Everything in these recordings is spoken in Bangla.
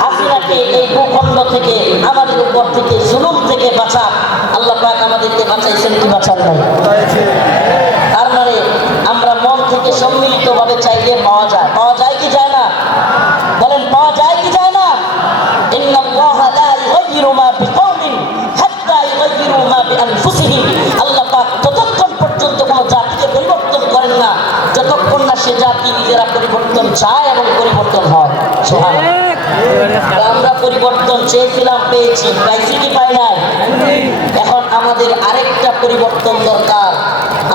হাসিনাকে এই ভূখণ্ড থেকে আমাদের উপর থেকে, জুলুম থেকে বাঁচা আল্লাহ পাক আমাদেরকে বাঁচাইছেন কি বাঁচান নাই? তার মানে আমরা মন থেকে সম্মিলিতভাবে চাইলে পাওয়া যায়। পাওয়া যায় কি যায় না? বলেন, পাওয়া যায় কি যায় না? আল্লাহ পাক যতক্ষণ পর্যন্ত কোনো জাতিকে পরিবর্তন করেন না। যতক্ষণ না সে জাতি নিজেরা পরিবর্তন চায় এবং পরিবর্তন হয়। সোহান আমরা পরিবর্তন চেয়েছিলাম পেয়েছি পাইছি কি পাই নাই। এখন আমাদের আরেকটা পরিবর্তন দরকার।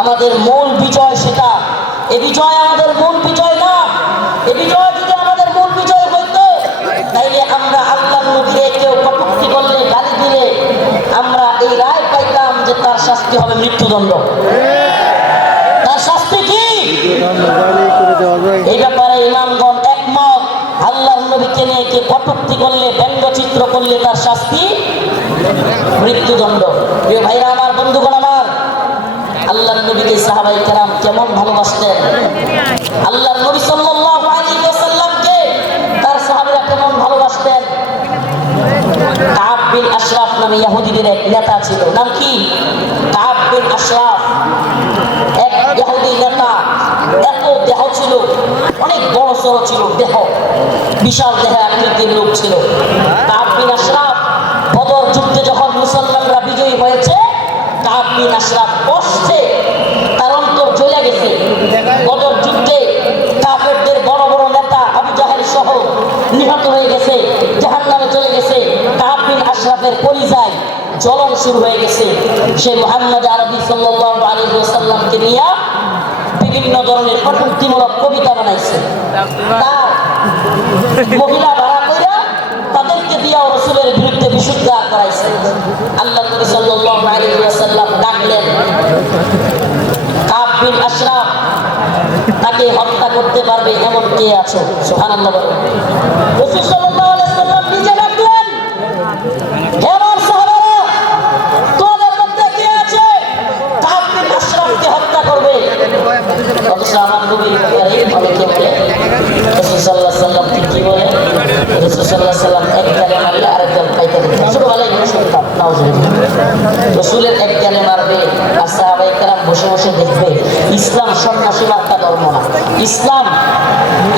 আমাদের মূল বিজয় সেটা। এ বিজয় আমাদের মূল বিজয় না। এ বিজয় যদি আমাদের মূল বিজয় হইতো তাইলে আমরা আল্লাহ নবীরে কেউ কটুক্তি করলে গালি দিলে আমরা এই রায় পাইতাম যে তার শাস্তি হবে মৃত্যুদণ্ড। তার শাস্তি কি? এই ব্যাপারে ইমামগণ নবীকে নিয়ে কে কটুক্তি করলে, ব্যঙ্গচিত্র করলে তার শাস্তি মৃত্যুদণ্ড। ভাইরা আমার, বন্ধুগণ আমার, আল্লাহর নবীকে সাহাবাই কেরাম কেমন ভালোবাসতেন? আল্লাহর নবী সাল্লাল্লাহু তার সাহাবীরা কেমন ভালোবাসতেন? কাব আশরাফ নামে ইহুদিদের এক নেতা ছিল। নাম কি? কাব আশরাফ। এক ইহুদি নেতা এত ছিল। অনেক বড় সড়ো ছিল, দেহ। বিশাল দেহ আকৃতির লোক ছিল। যুদ্ধে বড় বড় নেতা সহ নিহত হয়ে গেছে চলে গেছে। জ্বলন শুরু হয়ে গেছে। সে মোহাম্মদ আরবি সাল্লাল্লাহু আলাইহি ওয়াসাল্লামকে নিয়ে বিভিন্ন ধরনের কটূক্তিমূলক কবিতা বানাইছে। মহিলা ভাড়া তাদেরকে দিয়াও রসুলের বিরুদ্ধে বিশুদ্ধ করাইছে। আল্লাহ ডাকলেন তাকে হত্যা করতে পারবে এমন কে আছো? সুবহানাল্লাহ রাসূল আলাইহি ওয়াসাল্লাম নিজে ডাকলেন হে আমার সাহাবারা তোমাদের মধ্যে কে আছে কাব বিন আশরাফকে হত্যা করবে অথচ আমার নবী আরে বলে কে বলে রাসূল সাল্লাল্লাহু আলাইহি ওয়াসাল্লাম ঠিক কি বলে বসে বসে দেখবে, ইসলাম সন্ন্যাসী মার্কা ইসলাম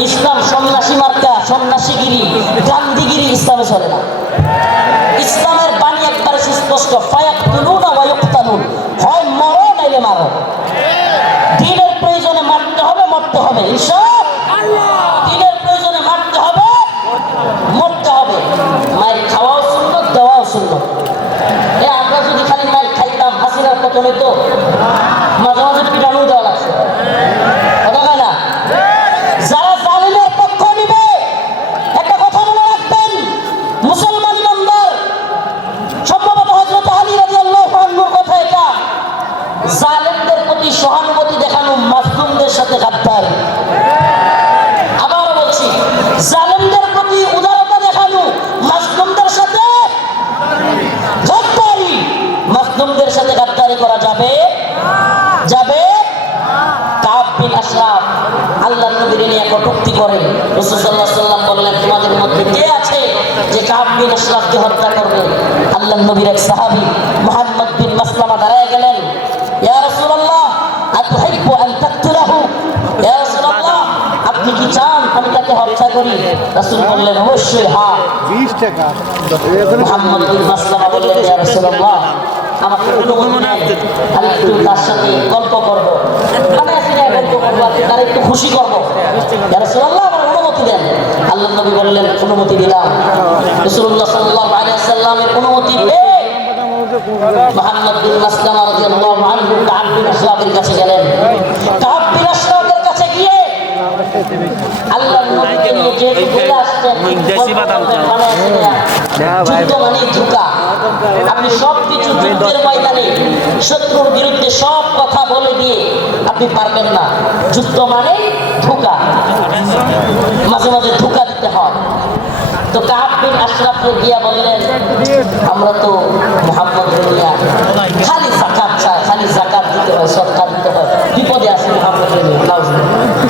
ইসলাম সন্ন্যাসী মার্কা, সন্ন্যাসীগিরি, গান্ধীগিরি ইসলামে চলে না। ইসলামের বাণী একবারে সুস্পষ্ট ফায়াক বিন আশরাফ আল্লাহ নবীর নিয়ে কটূক্তি করেন। রাসূল সাল্লাল্লাহু সাল্লাম বললেন তোমাদের মধ্যে কে আছে যে কাব বিন আশরাফকে হত্যা করবে? আল্লাহ নবীর এক সাহাবী মুহাম্মদ বিন মাসলামা দাঁড়ায় গেলেন। ইয়া রাসূলুল্লাহ আতুহিব্বু আন তাকতুলাহু? ইয়া রাসূলুল্লাহ আপনি কি চান আমি তাকে হত্যা করি? রাসূল বললেন অবশ্যই হ্যাঁ বিশ টাকা। মোহাম্মদ বিন মাসলামা বললেন ইয়া রাসূলুল্লাহ আমাকে অনুমতি দেন আমি একটু তার সাথে গল্প করব। করব আর একটু খুশি করব। রাসূলুল্লাহ আমার অনুমতি দেন। আল্লাহ নবী বললেন অনুমতি দিলাম। রাসূলুল্লাহ সাল্লাল্লাহু আলাইহি অনুমতি পেয়ে মুহাম্মদ বিন মাসলামা রাদিয়াল্লাহু আনহু কাব বিন আশরাফের কাছে গেলেন। কাব বিন আশরাফের কাছে গিয়ে আল্লাহ নবীকে নিয়ে যেহেতু বলে আসছেন দেশি বাদাম খাও। মানে আসলে যুদ্ধ মানে আপনি সব কিছু যুদ্ধের ময়দানে শত্রুর বিরুদ্ধে সব কথা বলে দিয়ে আপনি পারবেন না। যুদ্ধ মানে ধোঁকা। মাঝে মাঝে ধোঁকা দিতে হয়। তো কাব বিন আশরাফ গিয়া বললেন, আমরা তো মোহাম্মদ খালি জাকাত চাই, খালি জাকাত দিতে হয় সরকার দিতে হয়। বিপদে আছে মোহাম্মদ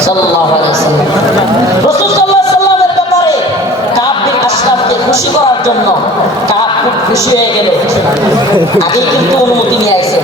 সাল্লাল্লাহু ব্যাপারে কাব বিন আশরাফ খুশি করার জন্য কাক খুব খুশি হয়ে গেল। আগেই কিন্তু অনুমতি নিয়ে আসছে